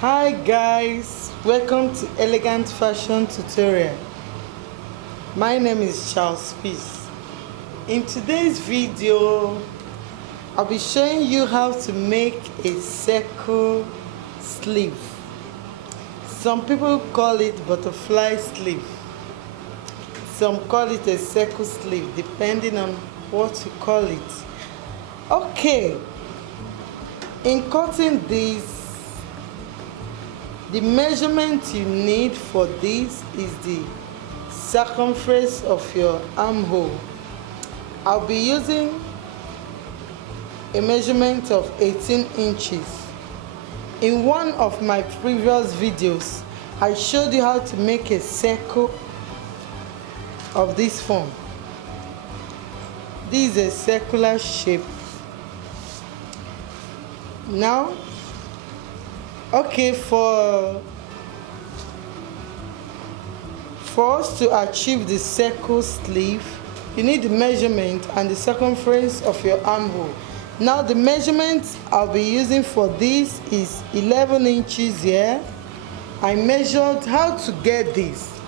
Hi guys, welcome to Elegant Fashion Tutorial. My name is Charles Peace. In today's video, I'll be showing you how to make a circle sleeve. Some people call it butterfly sleeve. Some call it a circle sleeve, depending on what you call it. Okay, in cutting this, the measurement you need for this is the circumference of your armhole. I'll be using a measurement of 18 inches. In one of my previous videos, I showed you how to make a circle of this form. This is a circular shape. Now, okay, for us to achieve the circle sleeve, you need the measurement and the circumference of your armhole. Now the measurement I'll be using for this is 11 inches here. I measured how to get this.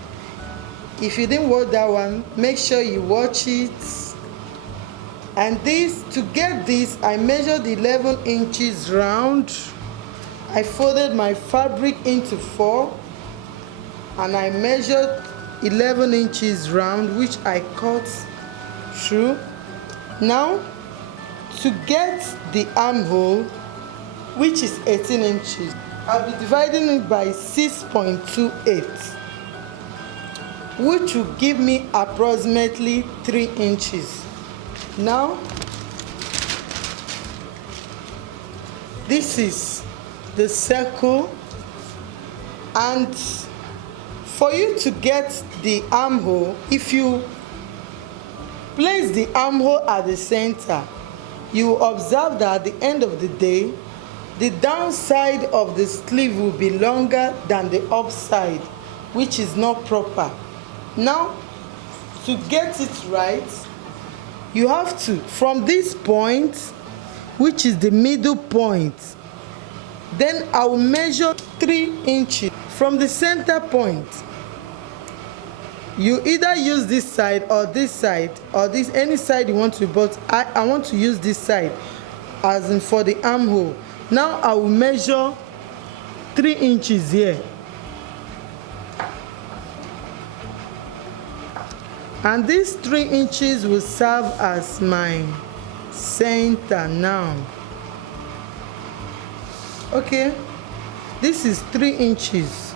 If you didn't watch that one, make sure you watch it. And this, to get this, I measured 11 inches round. I folded my fabric into 4 and I measured 11 inches round, which I cut through. Now, to get the armhole, which is 18 inches, I'll be dividing it by 6.28, which will give me approximately 3 inches. Now, this is the circle, and for you to get the armhole, if you place the armhole at the center, you will observe that at the end of the day, the downside of the sleeve will be longer than the upside, which is not proper. Now, to get it right, you have to, from this point, which is the middle point, then I will measure 3 inches from the center point. You either use this side or this, any side you want to, but I want to use this side as in for the armhole. Now I will measure 3 inches here. And these 3 inches will serve as my center now. Okay, this is 3 inches.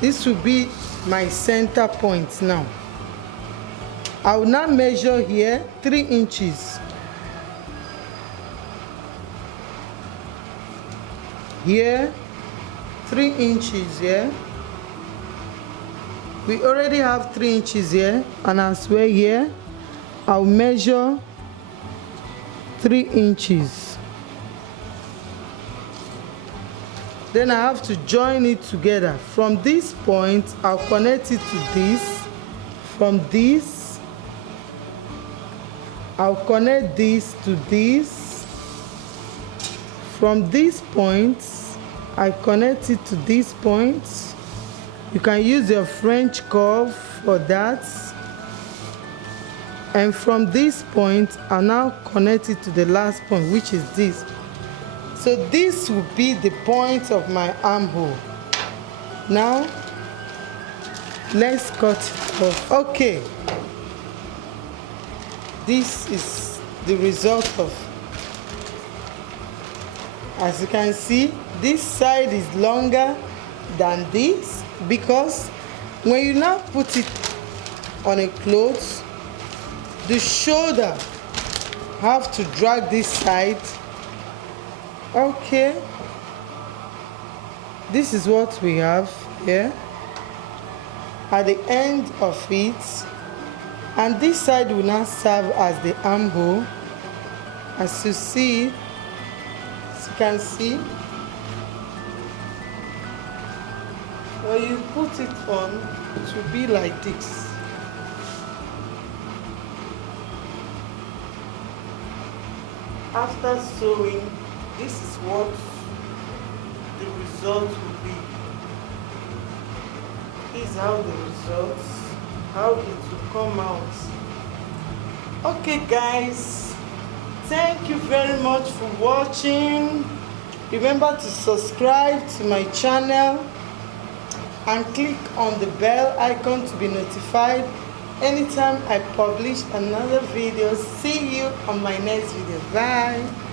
This will be my center point now. I will now measure here 3 inches. Here, 3 inches here. We already have 3 inches here, and as well here, I'll measure 3 inches. Then I have to join it together. From this point, I'll connect it to this. From this, I'll connect this to this. From this point, I connect it to this point. You can use your French curve for that. And from this point, I'll now connect it to the last point, which is this. So this will be the point of my armhole. Now, let's cut it off. Okay. This is the result of, as you can see, this side is longer than this, because when you now put it on a cloth, the shoulder have to drag this side. Okay, this is what we have here at the end of it, and this side will now serve as the armhole. As you see, as you can see, when you put it on, it will be like this. after sewing, this is what the result will be. This is how the results, how it will come out. Okay guys, thank you very much for watching. Remember to subscribe to my channel and click on the bell icon to be notified anytime I publish another video. See you on my next video. Bye.